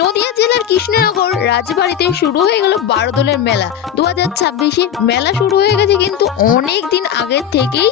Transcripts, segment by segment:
নদিয়া জেলার কৃষ্ণনগর রাজবাড়িতে শুরু হয়ে গেল বারোদলের মেলা। 2026-এ মেলা শুরু হয়ে গেছে, কিন্তু অনেক দিন আগের থেকেই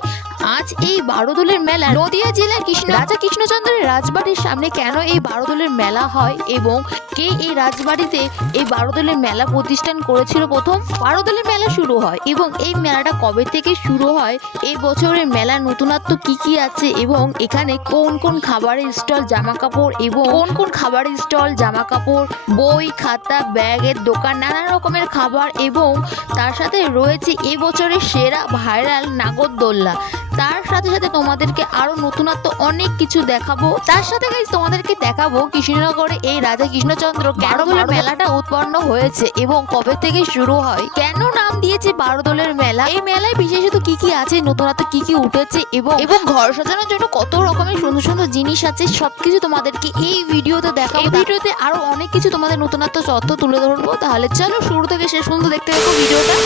আজ এই বারোদলের মেলা নদিয়া জেলার রাজা কৃষ্ণচন্দ্রের রাজবাড়ির সামনে কেন এই বারোদলের মেলা হয় এবং কে এই রাজবাড়িতে এই বারোদলের মেলা প্রতিষ্ঠান করেছিল প্রথম। বারোদলের মেলা শুরু হয় এবং এই মেলাটা কবে থেকে শুরু হয়, এই বছরের মেলার নতুনত্ব কি কি আছে এবং এখানে কোন কোন খাবারের স্টল, জামা কাপড় এবং কোন কোন খাবারের স্টল, জামা কাপড়, বই, খাতা, ব্যাগের দোকান, নানা রকমের খাবার এবং তার সাথে রয়েছে এবছরের সেরা ভাইরাল নাগরদোল্লা। তার সাথে সাথে তোমাদেরকে আরো নতুনত্ব অনেক কিছু দেখাবো। তার সাথে তোমাদেরকে দেখাবো কৃষ্ণনগরে এই রাজা কৃষ্ণচন্দ্র বারোদলের মেলাটা উৎপন্ন হয়েছে এবং কবে থেকে শুরু হয়, কেন নাম দিয়েছে বারোদলের মেলা, এই মেলায় বিশেষত কি কি আছে, নতুনত্ব কি কি উঠেছে এবং ঘর সাজানোর জন্য কত রকমের সুন্দর সুন্দর জিনিস আছে, সবকিছু তোমাদেরকে এই ভিডিওতে দেখাবো। এই ভিডিওতে আরো অনেক কিছু তোমাদের নতুনত্ব তথ্য তুলে ধরবো। তাহলে চলো শুরু থেকে শেষ পর্যন্ত দেখতে থাকো ভিডিওটা।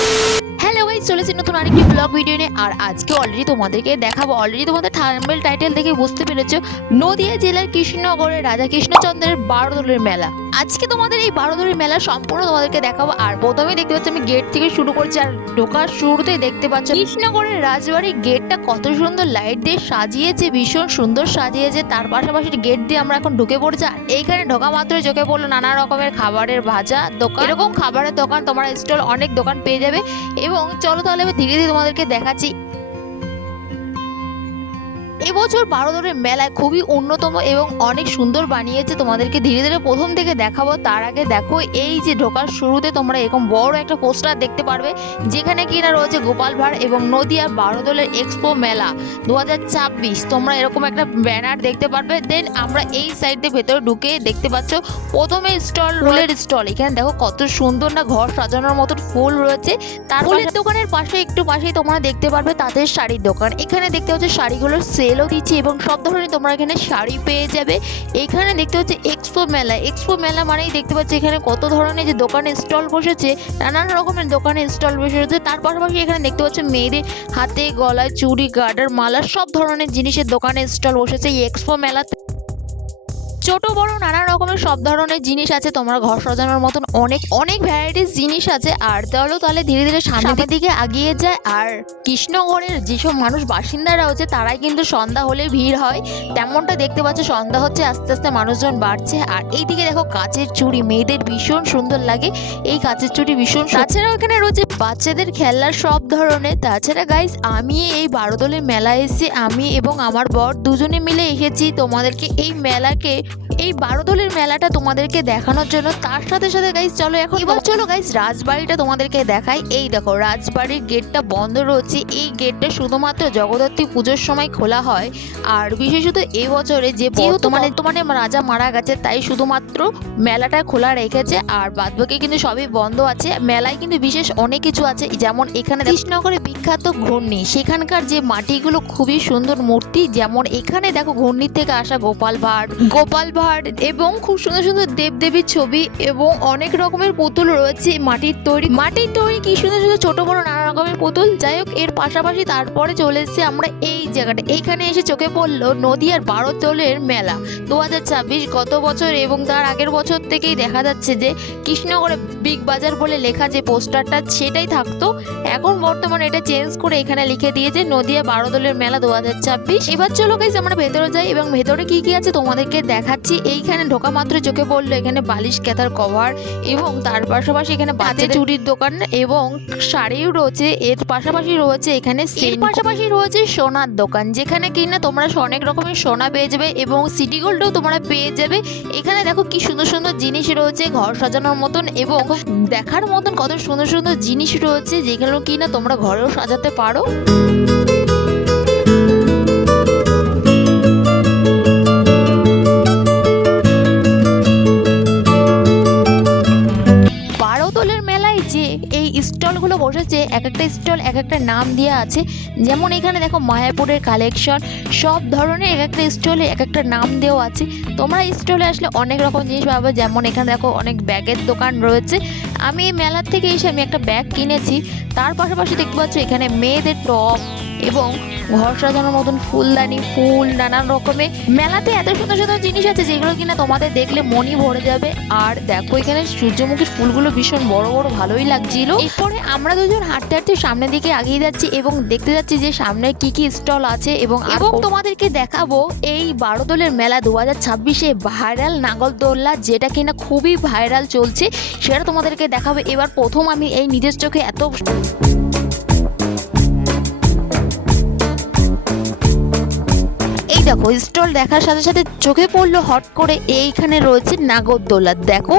হ্যালো গাইস, চলেছি নতুন আরেকটি ব্লগ ভিডিও নিয়ে। আর আজকে অলরেডি তোমাদেরকে দেখাবো, অলরেডি তোমাদের থাম্বনেল টাইটেল দেখে বুঝতে পেরেছো, নদিয়া জেলার কৃষ্ণনগরের রাজা কৃষ্ণচন্দ্রের বারোদলের মেলা। আজকে তোমাদের এই বারোদলের মেলা সম্পূর্ণ তোমাদেরকে দেখাবো। আর প্রথমে দেখতে পাচ্ছ আমি গেট থেকে শুরু করছি, আর ঢোকার শুরুতেই দেখতে পাচ্ছ কৃষ্ণনগরের রাজবাড়ির গেটটা কত সুন্দর লাইট দিয়ে সাজিয়েছে, ভীষণ সুন্দর সাজিয়েছে। তার পাশাপাশি গেট দিয়ে আমরা এখন ঢুকে পড়ছি। আর এইখানে ঢোকা মাত্রই চোখে পড়লো নানা রকমের খাবারের ভাজা দোকান, এরকম খাবারের দোকান, তোমার স্টল অনেক দোকান পেয়ে যাবে। এবং চলো তাহলে ধীরে ধীরে তোমাদেরকে দেখাচ্ছি। এবছর বারোদলের মেলায় খুবই অন্যতম এবং অনেক সুন্দর বানিয়েছে, তোমাদেরকে ধীরে ধীরে প্রথম থেকে দেখাবো। তার আগে দেখো এই যে ঢোকার শুরুতে তোমরা এরকম বড় একটা পোস্টার দেখতে পারবে, যেখানে কিনা রয়েছে গোপাল ভাঁড় এবং নদিয়া বারোদলের এক্সপো মেলা 2026। তোমরা এরকম একটা ব্যানার দেখতে পারবে। দেন আমরা এই সাইড দিয়ে ভেতরে ঢুকে দেখতে পাচ্ছ প্রথমে স্টল, রোলের স্টল। এখানে দেখো কত সুন্দর না ঘর সাজানোর মতন ফুল রয়েছে। তার দোকানের পাশে একটু পাশেই তোমরা দেখতে পারবে তাঁতের শাড়ির দোকান। এখানে দেখতে পাচ্ছ শাড়িগুলোর সেলও দিচ্ছে এবং সব ধরনের তোমরা এখানে শাড়ি পেয়ে যাবে। এখানে দেখতে পাচ্ছ এক্সপো মেলা। এক্সপো মেলা মানেই দেখতে পাচ্ছ এখানে কত ধরনের যে দোকানে স্টল বসেছে, নানান রকমের দোকানে স্টল বসেছে। তার পাশাপাশি এখানে দেখতে পাচ্ছ মেয়েদের হাতে, গলায় চুড়ি, গার্ডার, মালা, সব ধরনের জিনিসের দোকানে স্টল বসেছে এই এক্সপো মেলাতে। ছোট বড় নানা রকমের সব ধরনের জিনিস আছে, তোমার ঘর সাজানোর মতন অনেক অনেক ভ্যারাইটিস জিনিস আছে। আর তাহলে ধীরে ধীরে সামনের দিকে এগিয়ে যায়। আর কৃষ্ণনগরের যেসব মানুষ বাসিন্দারা হচ্ছে তারাই কিন্তু সন্ধ্যা হলে ভিড় হয়, তেমনটা দেখতে পাচ্ছ। সন্ধ্যা হচ্ছে, আস্তে আস্তে মানুষজন বাড়ছে। আর এইদিকে দেখো কাচের চুড়ি, মেয়েদের ভীষণ সুন্দর লাগে এই কাচের চুড়ি, ভীষণ। তাছাড়াও এখানে রয়েছে বাচ্চাদের খেলার সব ধরনের। তাছাড়া গাইস, আমি এই বারোদলের মেলায় এসেছি, আমি এবং আমার বর দুজনে মিলে এসেছি তোমাদেরকে এই মেলাকে, এই বারোদলের মেলাটা তোমাদেরকে দেখানোর জন্য। তার সাথে সাথে গাইস চলো এবার চলো গাইস রাজবাড়িটা তোমাদেরকে দেখাই। এই দেখো রাজবাড়ির গেটটা বন্ধ রয়েছে। এই গেটটা শুধুমাত্র জগদ্ধাত্রী পুজোর সময় খোলা হয়। আর বিশেষত এই বছরে যে বর্তমানে রাজা মারা গেছে, তাই শুধুমাত্র মেলাটা খোলা রেখেছে, আর বাদবাকি কিন্তু সবই বন্ধ আছে। মেলায় কিন্তু বিশেষ অনেক কিছু আছে, যেমন এখানে কৃষ্ণনগরে বিখ্যাত ঘূর্ণি, সেখানকার যে মাটিগুলো খুবই সুন্দর মূর্তি। যেমন এখানে দেখো ঘূর্ণির থেকে আসা গোপাল ভাঁড় এবং খুব সুন্দর সুন্দর দেবদেবীর ছবি এবং অনেক রকমের পুতুল রয়েছে মাটির তৈরি কি সুন্দর সুন্দর ছোট বড় নানা রকমের পুতুল। যাই হোক, এর পাশাপাশি তারপরে চলে এসেছি আমরা এই জায়গাটা। এইখানে এসে চোখে পড়লো নদিয়ার বারোদলের মেলা 2026 গত বছর এবং তার আগের বছর থেকেই দেখা যাচ্ছে যে কৃষ্ণনগরে বিগ বাজার বলে লেখা যে পোস্টারটা সেটাই থাকতো, এখন বর্তমানে এটা চেঞ্জ করে এখানে লিখে দিয়েছে নদিয়া বারোদলের মেলা 2026। এবার চলো গাইস আমরা ভেতরে যাই এবং ভেতরে কি কি আছে তোমাদেরকে দেখাচ্ছি। এইখানে ঢোকা মাত্র চোখে পড়লো এখানে বালিশ, কেতার কভার এবং তার পাশাপাশি এখানে বাচ্চাদের চুড়ির দোকান এবং শাড়িও রয়েছে। এর পাশাপাশি রয়েছে এখানে পাশাপাশি রয়েছে সোনার দোকান, যেখানে কিনা তোমরা অনেক রকমের সোনা পেয়ে যাবে এবং সিটি গোল্ডও তোমরা পেয়ে যাবে। এখানে দেখো কি সুন্দর সুন্দর জিনিস রয়েছে ঘর সাজানোর মতন এবং দেখার মতন কত সুন্দর সুন্দর জিনিস রয়েছে, যেগুলো কিনা তোমরা ঘরেও সাজাতে পারো। এই স্টলগুলো বসেছে, এক একটা স্টল এক একটা নাম দেওয়া আছে। যেমন এখানে দেখো মায়াপুরের কালেকশন, সব ধরনের এক একটা স্টলে এক একটা নাম দেওয়া আছে। তোমরা স্টলে আসলে অনেক রকম জিনিস পাবে। যেমন এখানে দেখো অনেক ব্যাগের দোকান রয়েছে। আমি এই মেলার থেকে এসে আমি একটা ব্যাগ কিনেছি। তার পাশাপাশি দেখতে পাচ্ছ এখানে মেয়েদের টপ, এবং ঘর সাজানোর মতন ফুলদানি, ফুল, নানান রকমের মেলাতে এত সুন্দর সুন্দর জিনিস আছে যেগুলো কিনা তোমাদের দেখলে মনই ভরে যাবে। আর দেখো এখানে সূর্যমুখীর ফুলগুলো ভীষণ বড় বড়, ভালোই লাগছিল। এরপরে আমরা দুজন হাঁটতে হাঁটতে সামনের দিকে এগিয়ে যাচ্ছি এবং দেখতে যাচ্ছি যে সামনে কি কি স্টল আছে এবং তোমাদেরকে দেখাবো এই বারোদোলের মেলা 2026-এ ভাইরাল নাগরদোল্লা, যেটা কিনা খুবই ভাইরাল চলছে, সেটা তোমাদেরকে দেখাবো। এবার প্রথম আমি এই নিজের চোখে এত দেখো স্টল দেখার সাথে সাথে চোখে পড়লো হট করে এইখানে রয়েছে নাগরদোল্লা। দেখো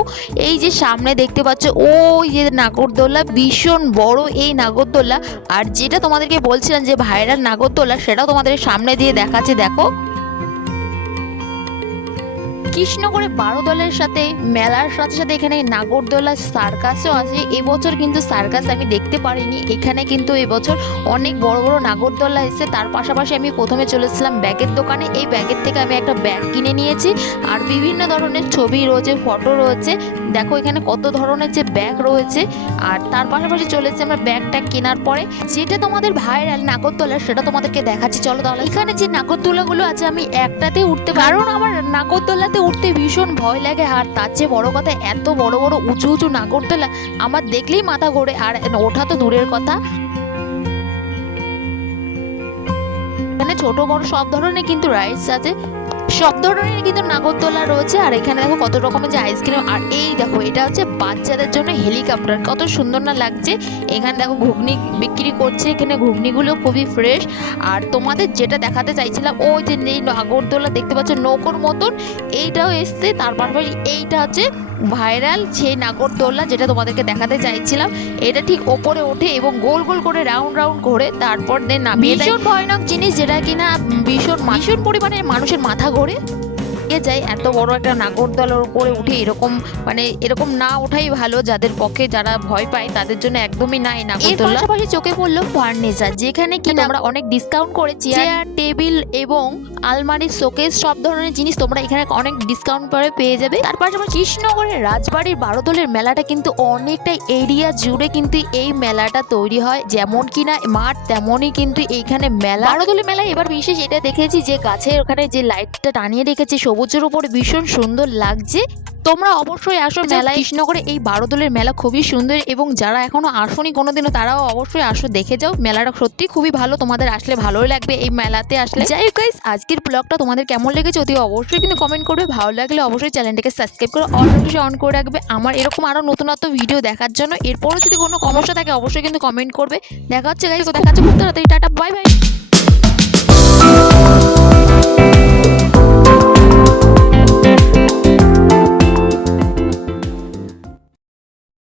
এই যে সামনে দেখতে পাচ্ছ ওই যে নাগরদোল্লা, ভীষণ বড় এই নাগরদোল্লা। আর যেটা তোমাদেরকে বলছিলাম যে ভাইরাল নাগরদোল্লা, সেটাও তোমাদের সামনে দিয়ে দেখাচ্ছে। দেখো কৃষ্ণগড়ে বারোদলের সাথে মেলার সাথে সাথে এখানে নাগরদোলা সার্কাসও আছে। এবছর কিন্তু সার্কাস আমি দেখতে পারিনি, এখানে কিন্তু এবছর অনেক বড় বড় নাগরদোলা এসেছে। তার পাশাপাশি আমি প্রথমে চলেছিলাম ব্যাগের দোকানে, এই ব্যাগের থেকে আমি একটা ব্যাগ কিনে নিয়েছি। আর বিভিন্ন ধরনের ছবি রয়েছে, ফটো রয়েছে, দেখো এখানে কত ধরনের যে ব্যাগ রয়েছে। আর তার পাশাপাশি চলেছে আমরা ব্যাগটা কেনার পরে যেটা তোমাদের ভাইরাল নাগরদোলা, সেটা তোমাদেরকে দেখাচ্ছি। চলো তাহলে এখানে যে নাগরদোলাগুলো আছে আমি একটাতে উঠতে, কারণ আমার নাগরদোলাতে উঠতে ভীষণ ভয় লাগে। আর তার চেয়ে বড় কথা, এত বড় বড় উঁচু উঁচু নাগরদোলা আমার দেখলেই মাথা ঘোরে, আর ওঠা তো দূরের কথা। এখানে ছোট বড় সব ধরনের কিন্তু রাইডস আছে, সব ধরনের কিন্তু নাগরদোলা রয়েছে। আর এখানে দেখো কত রকমের যে আইসক্রিম। আর এই দেখো এটা হচ্ছে বাচ্চাদের জন্য হেলিকপ্টার, কত সুন্দর না লাগছে। এখানে দেখো ঘুগনি বিক্রি করছে, এখানে ঘুগনিগুলো খুবই ফ্রেশ। আর তোমাদের যেটা দেখাতে চাইছিলাম, ওই যে এই নাগরদোলা দেখতে পাচ্ছ নৌকোর মতন, এইটাও এসছে। তার পাশাপাশি এইটা হচ্ছে ভাইরাল সেই নাগরদোলা যেটা তোমাদেরকে দেখাতে চাইছিলাম। এটা ঠিক ওপরে ওঠে এবং গোল গোল করে রাউন্ড রাউন্ড করে তারপর নামিয়ে দেয়। ভীষণ ভয়ানক জিনিস, যেটা কিনা ভীষণ পরিমাণে মানুষের মাথা ঘোরে যায়। এত বড় একটা নাগরদোলার উপরে উঠে এরকম এরকম না ওঠাই ভালো, যাদের পক্ষে যারা ভয় পায় তাদের জন্য একদমই না এই নাগরদোলা। পাশাপাশি চোখে পড়লো ফার্নিচার, যেখানে কিন্তু আমরা অনেক ডিসকাউন্ট করে চেয়ার, টেবিল এবং আলমারি, শোকেস সব ধরনের জিনিস তোমরা এখানে অনেক ডিসকাউন্ট করে পেয়ে যাবে। তার পাশাপাশি কৃষ্ণগড়ের রাজবাড়ির বারোদোলের মেলাটা কিন্তু অনেকটা এরিয়া জুড়ে কিন্তু এই মেলাটা তৈরি হয়, যেমন কিনা মাঠ তেমনই কিন্তু এইখানে মেলা। বারোদোলের মেলায় এবার বিশেষ এটা দেখেছি যে গাছের ওখানে যে লাইটটা টানিয়ে রেখেছে সবুজের উপরে, ভীষণ সুন্দর লাগছে। তোমরা অবশ্যই আসো মেলায়। কৃষ্ণগড়ে এই বারোদোলের মেলা খুবই সুন্দর এবং যারা এখনো আসোনি কোনোদিনও তারাও অবশ্যই আসো, দেখে যাও। মেলাটা সত্যি খুবই ভালো, তোমাদের আসলে ভালোই লাগবে এই মেলাতে আসলে। যাই হোক গাইস, আজকের ব্লগটা তোমাদের কেমন লেগেছে অতি অবশ্যই কিন্তু কমেন্ট করবে। ভালো লাগলে অবশ্যই চ্যানেলটাকে সাবস্ক্রাইব করে অল নোটিফিকেশন অন করে রাখবে আমার এরকম আরো নতুনত্ব ভিডিও দেখার জন্য। এরপরও যদি কোনো সমস্যা থাকে অবশ্যই কিন্তু কমেন্ট করবে। দেখা হচ্ছে গাইস, দেখা হচ্ছে খুব তাড়াতাড়ি। Tata, bye bye.